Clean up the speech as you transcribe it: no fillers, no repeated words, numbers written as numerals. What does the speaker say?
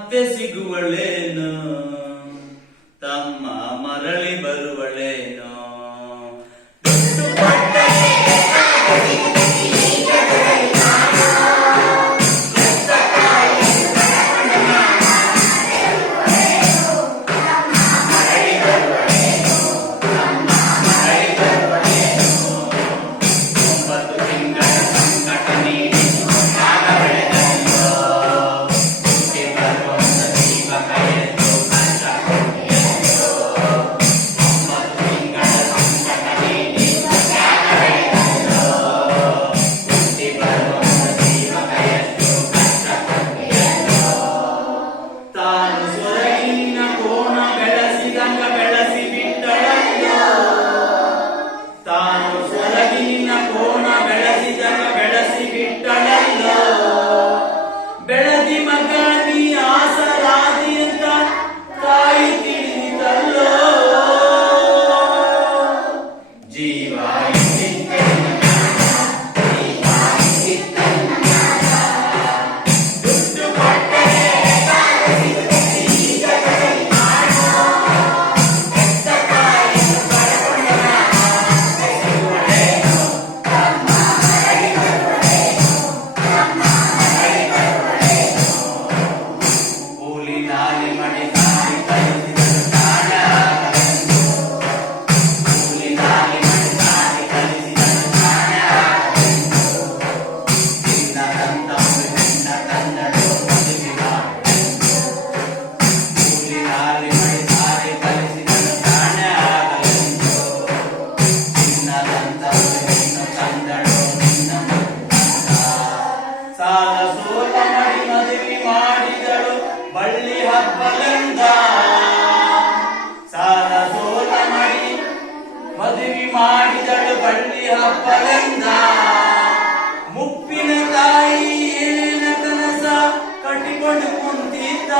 ಮತ್ತೆ ಸಿಗುವಳೇನು ತಮ್ಮ ಮರಳಿ ಬರುವಳೇನು ಬೆಳದಿ ಮಗ ನೀ ಆಸರಾದಿ ಅಂತ ತಾಯಿ ತಿಳಿದಲ್ಲೋ ಜೀವ ಸಾಲ ಸೋಲ ಮಾಡಿ ಮದುವೆ ಮಾಡಿದಳು ಬಳ್ಳಿ ಹಬ್ಬಲಿಂದ ಸಾಲ ಸೋಲ ಮಾಡಿ ಮದುವೆ ಮಾಡಿದಳು ಬಳ್ಳಿ ಹಬ್ಬಲಿಂದ ಮುಪ್ಪಿನ ತಾಯಿ ಏನ ಕನಸ ಕಟ್ಟಿಕೊಂಡು ಕುಂತಿದ್ದ